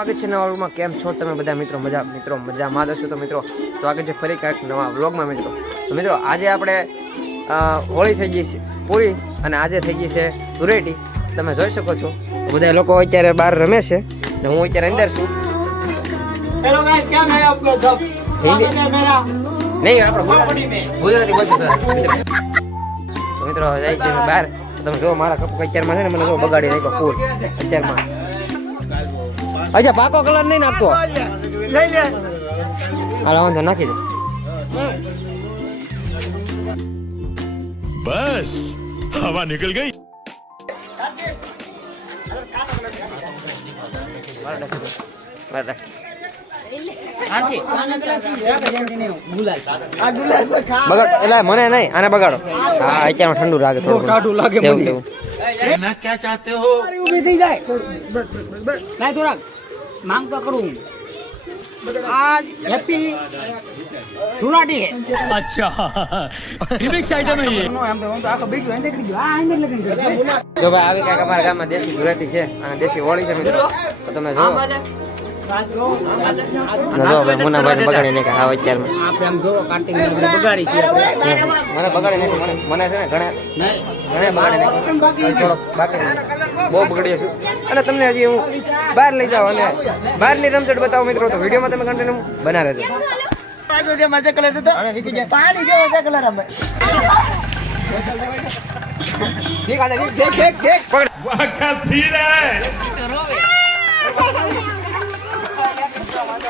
સ્વાગત છે નવા વ્લોગમાં। કેમ છો તમે બધા મિત્રો? મજામાં હશો તો મિત્રો સ્વાગત છે ફરી કાંઈક નવા વ્લોગમાં મિત્રો। તો મિત્રો આજે આપણે હોળી થઈ ગઈ છે પૂરી અને આજે થઈ ગઈ છે ધૂળેટી। તમે જોઈ શકો છો બધા લોકો અત્યારે બહાર રમે છે ને હું અત્યારે અંદર છું। हेलो गाइस, क्या मैं आपको सब स्वागत है मेरा નહીં આપણે ગુજરાતી બોલજો તો મિત્રો જાય છે બહાર। તમે જો મારા કપ અત્યારમાં છે ને મને જો બગાડી નાખ્યો ફૂલ અત્યારમાં। અચ્છા પાકો કલર નહીં નાખતો, ले ले હાલ વાંધો નાખી દે। बस हवा निकल गई। બગાડ એટલે મને નહીં આને બગાડો। હા અત્યારમાં ઠંડુ લાગે થોડું ટાઢું લાગે એવું તેવું। कहना क्या चाहते हो? ઊભી થઈ જાય નહીં થોડાક માંગ તો કરું આજ હેપી ધૂળેટી હે। अच्छा रिमिक्स आइटम है ये। એમ તો હું તો આખો બીજો અંદર કરી દઉં આ અંદર લગન કરી જો ભાઈ આવી કાંઈક અમારા ગામમાં દેશી ધૂળેટી છે અને દેશી હોળી છે મિત્રો। તો તમે જો જો ભાઈ મુનાભાઈ બગાડી નાખે હા અત્યારમાં। આપણે આમ જો કાર્તિક બગાડી છે મને બગાડી નાખે મને છે ને ઘણા બગાડી નાખે થોડોક બાકી બહુ બગડ્યો છું અને તમને હજી હું બહાર લઈ જાઉં અને બહારની રમઝટ બતાવો મિત્રો। તો વિડીયોમાં તમે કન્ટિન્યુ બના રહેજો। મજા કલર તો પાણી જેવો છે કલર અમે ઠીક આ દેખ वाह क्या सीन है।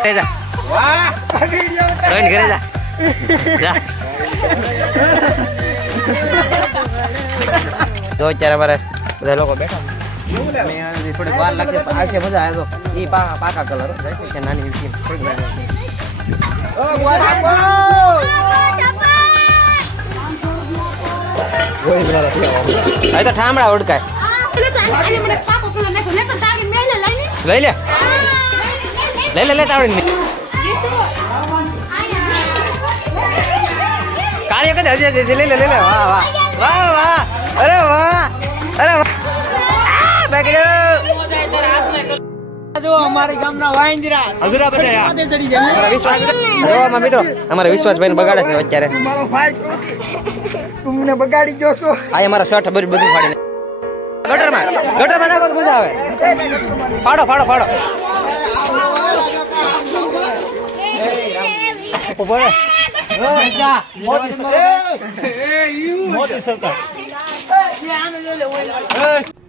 ઘરે જા રોહિન ઘરે જા જા। જો અત્યારે અમારે બધા લોકો બેઠા અને થોડીક વાર લાગશે આવશે મજા આવે તો એ પાકા કલર છે નાની થોડીક વાર હવે તો ઠામડા ઉડકાય લઈ લે તાવડી કાર્ય કદે હજી લઈ લે વાહ વાહ વાહ વાહ અરે વાહ અરે વાહ જો અમારી ગામના વાંજરા અઘરા બધા માથે ચડી જાય અમારા વિશ્વાસ જો મિત્રો અમારા વિશ્વાસભાઈ બગાડે છે અત્યારે। મારો ભાઈ તમને બગાડી ગયો છો આ અમારા શર્ટ બધું ફાડીને ગટરમાં નાખો તો મજા આવે। ફાડો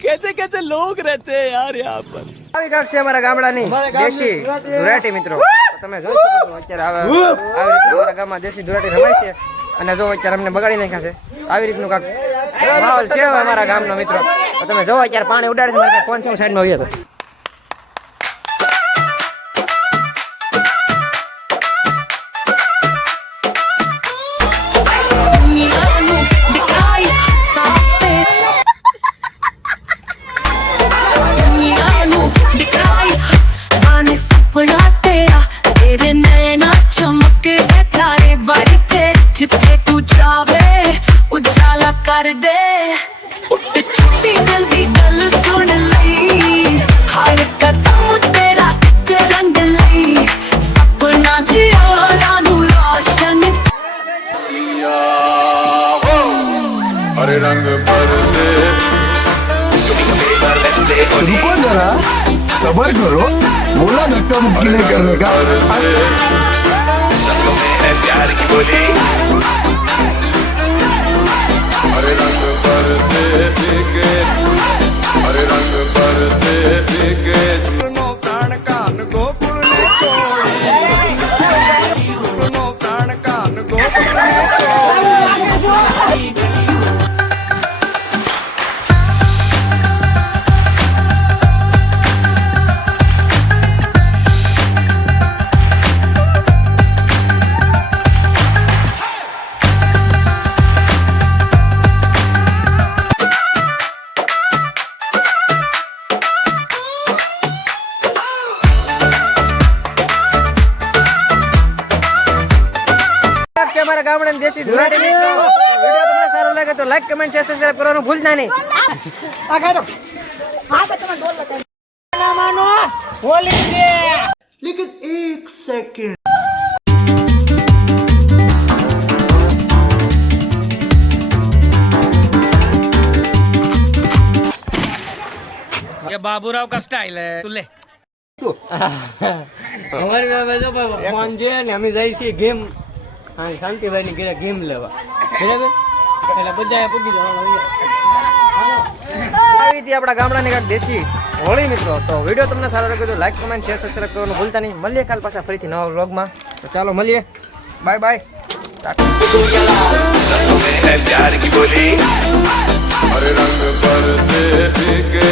कैसे कैसे लोग रहते हैं यार यहाँ पर। આવી કાક છે અમારા ગામડાની દેશી ધૂળેટી મિત્રો। તો તમે જોઈ શકો છો અત્યારે આવી રીતે અમારા ગામમાં દેશી ધૂળેટી રમાય છે અને જો અત્યારે અમને બગાડી નાખ્યા છે આવી રીતનું કાક માહોલ છે અમારા ગામનો મિત્રો। તો તમે જો અત્યારે પાણી ઉડાડે છે મારે ફોન છે સાઈડમાં આવ્યો હતો। उजाला कर दे उठ छुट्टी जल्दी गल सुन लई हर कदम तेरा एक रंग लई सपना जिया नु रोशन अरे रंग बरसे। रुको जरा सबर करो, बोला धक्का मुक्की नहीं करने का। प्यार की बोली अरे रंग बरसे भीगे, अरे रंग बरसे भीगे। सुनो प्राण कान गोकुल ने छोड़ी, सुनो प्राण कान गोकुल ने छोड़ी। અમારા ગામડાની દેશી ધૂળેટી મિત્રો। વિડીયો તમને સારો લાગે તો લાઈક કમેન્ટ શેર સબસ્ક્રાઇબ કરવાનું ભૂલતા નહીં। આ ખાઈ દો હા તો તમે ડોલ લગાવી જવાનો હોલી છે. ये बाबूराव का स्टाइल है तू ले અમારી બાબા જો ભાઈ ફોન છે ને અમે જઈએ છીએ ગેમ હા શાંતિભાઈ ની ઘરે ગેમ લેવા બરાબર એટલે બધા પૂછી જવાનું આવી હતી આપણા ગામડાની કાંઈક દેશી હોળી મિત્રો. તો વિડીયો તમને સારો લાગ્યો તો લાઈક કમેન્ટ શેર સબસ્ક્રાઈબ કરવાનું ભૂલતા નહીં. મળીએ કાલ પાછા ફરીથી નવા વ્લોગમાં. તો ચાલો મળીએ, બાય બાય. है प्यार की बोली, हर रंग पर से फीके